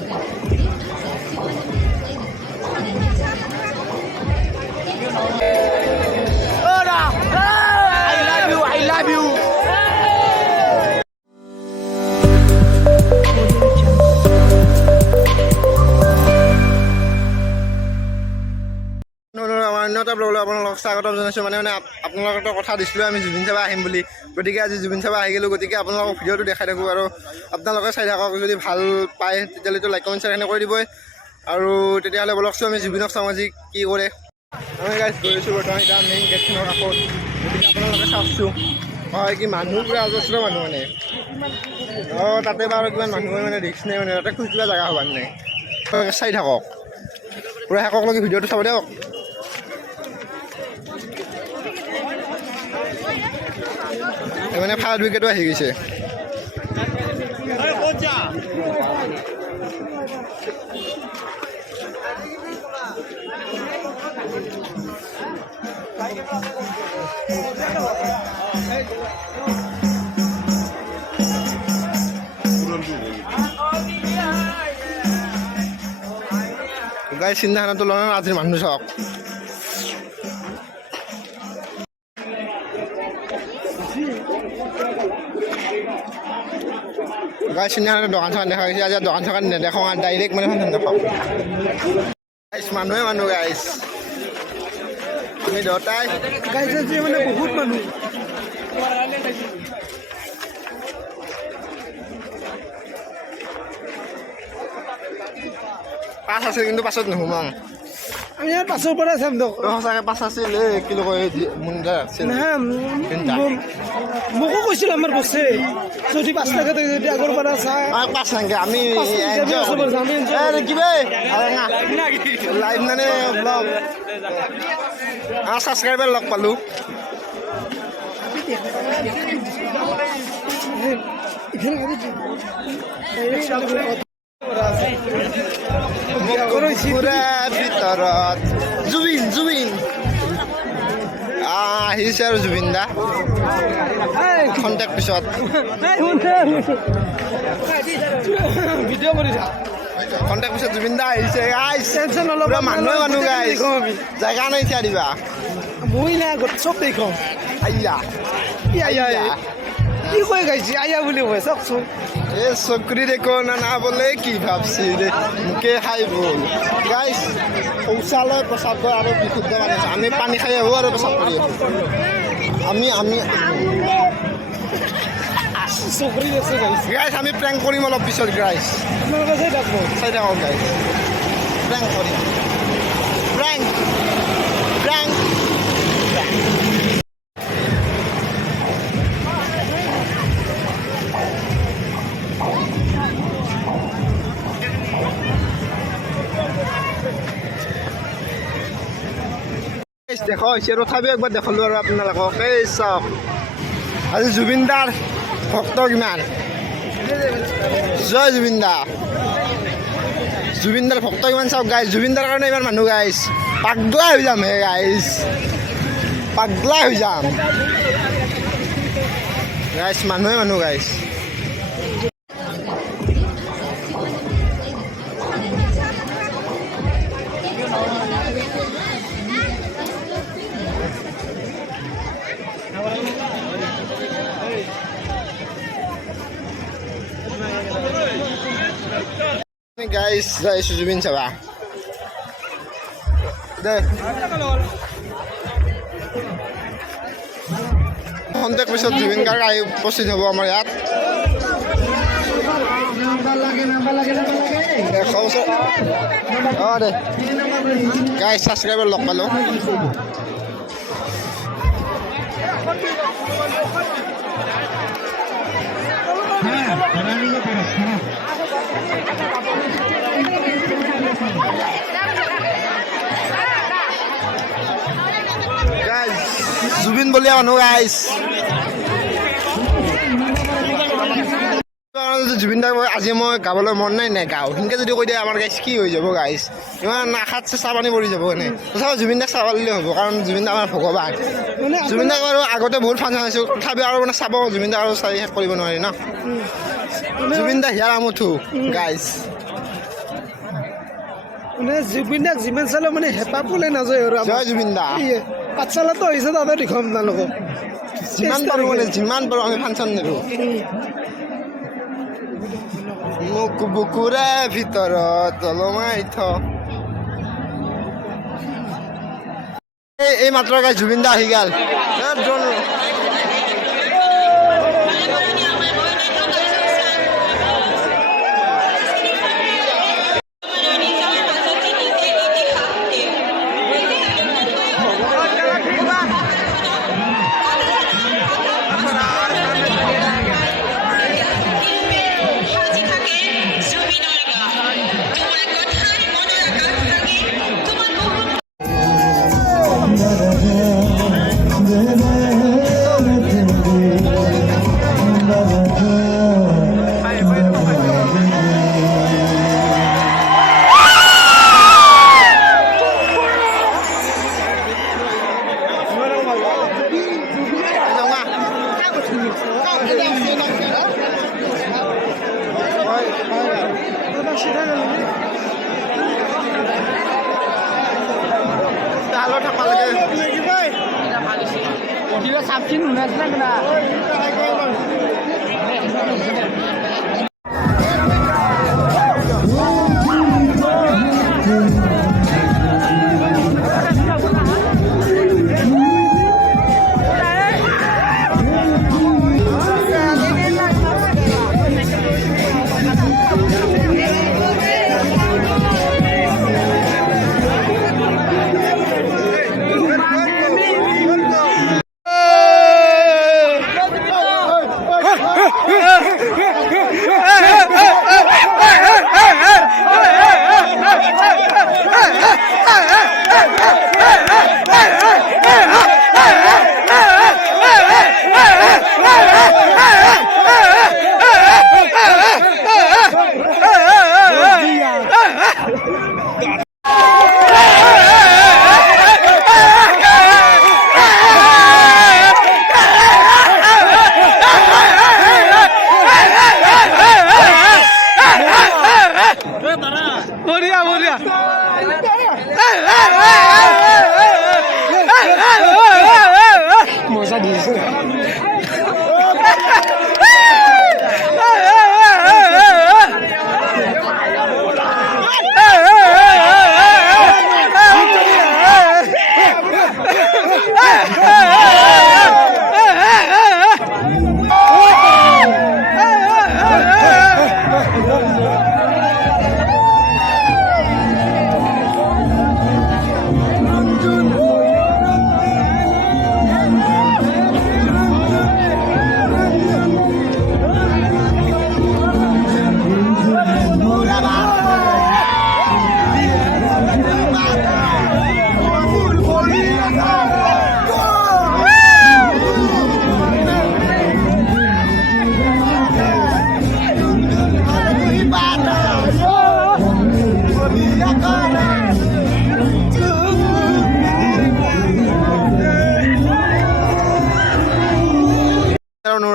I love you. অন্যটা ব্লগলৈ আপোনালোকক স্বাগতম জনাইছোঁ। মানে আপোনালোকৰ কথা দিছিলোঁ আমি জুবিন চাব আহিম বুলি, গতিকে আজি জুবিন চাব আহি গ'লোঁ। গতিকে আপোনালোকক ভিডিঅ'টো দেখাই থাকোঁ আৰু আপোনালোকে চাই থাকক। যদি ভাল পায় তেতিয়াহ'লেতো লাইক কমেণ্ট শ্বেয়াৰ কৰি দিবই। আৰু তেতিয়াহ'লে ব্লগটো আমি জুবিনক চাওঁ আজি কি কৰে। আমি গাইজ গৈছোঁ বৰ্তমান এতিয়া মেইন গেটখনৰ কাষত। গতিকে আপোনালোকে চাওকচোন হয় কি মানুহ পুৰা অজস্ৰ মানুহ মানে। তাতে বাৰু কিমান মানুহ হয় মানে ৰিক্স নাই মানে, তাতে কিবা জেগা হ'ব নাই। চাই থাকক পুৰা শেষকলৈকে ভিডিঅ'টো চাব দিয়ক। মানে ফায়াৰ ব্ৰিগেডো আহি গৈছে। গাই চিন্তাখানাটো লওঁ আজিৰ মানুহ চাওক। গাই চিন্তাখানাত দোকান চোকান দেখা গৈছে। আজি দোকান চোকান নেদেখাওঁ আৰু ডাইৰেক্ট মানে নেদেখাওঁ। গাইছ মানুহে মানুহ গাইছ। আমি দুটাই গাইছ মানে বহুত মানুহ। পাছ আছে কিন্তু পাছত নোসোমাওঁ। আমি ইয়াৰ পাছৰ পৰা চাম দিয়ক। সঁচাকৈ পাছ আছিল কি কয় মুণ্ডা আছিল। মোকো কৈছিল আমাৰ বছে যদি পাছ থাকে যদি আগৰ পৰা চাই পাছ নাগে আমি কিবা লাইভ মানে ব্লগ ছাবস্ক্ৰাইবাৰ লগ পালোঁ। ভিতৰত জুবিন জুবিন আহিছে আৰু জুবিন দা খন্তেক পিছত খন্তেক পিছত জুবিন দা আহিছে। মানুহে মানুহ গাইছ জেগা নাই থিয়া দিবা মই না চব দেখোঁ আইয়া কি কৈ গাইছে আইয়া বুলি কয় চাওকচোন। এ চকৰি দেখো না বোলে কি ভাবছি ৰে মোকে খাই বল গাইছ। শৌচালয় প্ৰস্ৰাৱ কৰা আৰু বিশুদ্ধ পানী আমি পানী খাই আহোঁ আৰু প্ৰস্ৰাৱ কৰি আহোঁ। আমি গাইছ আমি প্ৰেংক কৰিম অলপ পিছত গাইছ। চাই থাকক গাইছ প্ৰেংক কৰিম প্ৰেংক প্ৰেংক। দেখা হৈছে তথাপিও একবাৰ দেখালোঁ আৰু আপোনালোকক। এই চাওক আজি জুবিন দাৰ ভক্ত কিমান। জয় জুবিন দা। জুবিন দাৰ ভক্ত কিমান চাওক গাইছ। জুবিন দাৰ কাৰণে ইমান মানুহ গাইছ। পাগলা হৈ যাম হে গাইছ পাগলা হৈ যাম গাইছ মানুহে মানুহ গাইছ। গাইছ যাইছোঁ জুবিন চাবা দে খন্তেক পিছত জুবিন গাৰ্গ আহি উপস্থিত হ'ব আমাৰ ইয়াত। দে গাইছ ছাবস্ক্ৰাইবাৰ লগ পালোঁ। জুবিন বলিয়া মানুহ গাইছ। জুবিন দাক আজি মই গাবলৈ মন নাই গাওঁ সেনেকৈ যদি কৈ দিয়ে আমাৰ গাইছ কি হৈ যাব গাইছ। ইমান আশাত চাহ পানী পৰি যাব এনে। তথাপিও জুবিন দাক চাব দিলে হ'ব কাৰণ জুবিন দা আমাৰ ভগৱান। জুবিন দাক বাৰু আগতে বহুত ফান চাইছোঁ তথাপিও আৰু মানে চাব জুবিন দাক আৰু চাই শেষ কৰিব নোৱাৰি ন। জুবিন দা হিয়াৰ আমঠু গাইছ। মানে জুবিনদাক যিমান চালেও মানে হেঁপাহ পলে নাযায় আৰু জয় জুবিন দা পাঠশালাতো আহিছে তাতে দেখুৱাম আপোনালোকক যিমান পাৰোঁ মানে যিমান পাৰোঁ আমি ফাংচন নেৰোঁ মোক বুকুৰে ভিতৰত জলমাই থ এই মাত্ৰ গাই জুবিন দা আহি গ'ল साबसिन नुनासो नांगोन ना मजा दिएछ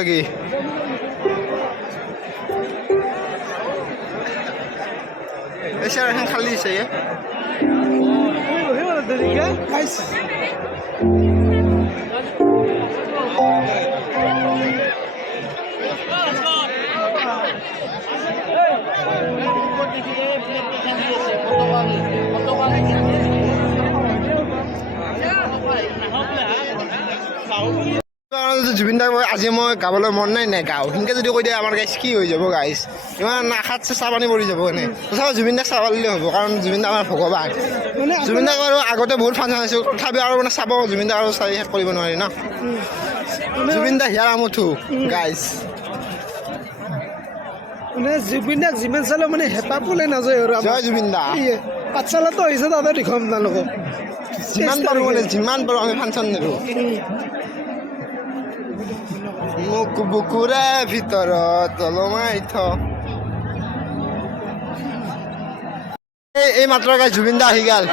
lagi. Siya yang kali saya. Guys. Zubeen দাক আজি মই গাবলৈ মন নাই গাওঁ সেনেকৈ যদি কৈ দিয়ে আমাৰ গাইছ কি হৈ যাব গাইছ ইমান আশাত চাহ পানী পৰি যাব এনে তথাপিও জুবিন দাক চাব পাৰিলে হ'ব কাৰণ জুবিন দা আমাৰ ভগৱান জুবিন দাক বাৰু আগতে বহুত ফাংচন চাইছোঁ তথাপিও আৰু মানে চাব জুবিন দাক আৰু চাই শেষ কৰিব নোৱাৰি ন জুবিন দা হিয়াৰ আমঠু গাইছ মানে জুবিন দাক যিমান চালেও মানে হেঁপাহ পলে নাযায় আৰু জয় জুবিন দা পাঠশালাতো আহিছে তাতে দেখুৱাম আপোনালোকক যিমান পাৰোঁ মানে যিমান পাৰোঁ আমি ফাংচন নেৰোঁ মোক বুকুৰে ভিতৰত জলমাই থ এই মাত্ৰ গাই জুবিন দা আহি গ'ল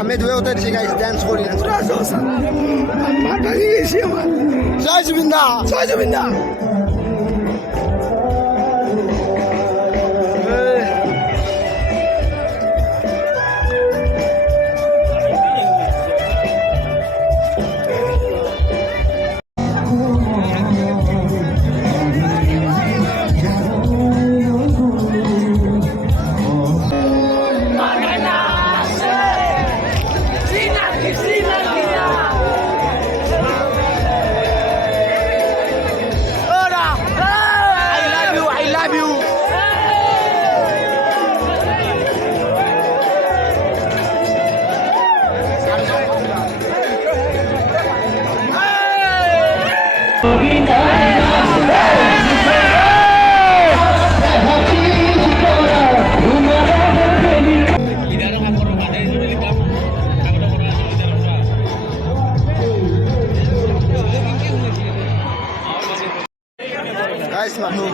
ঘামে ধুয়ে উঠাই দিছে গাইজ ডান্স কৰি পুৰা জোচ মাত ভাঙি গৈছে আমাৰ জয় জুবিন দা জয় জুবিন দা গাইজ মানুহ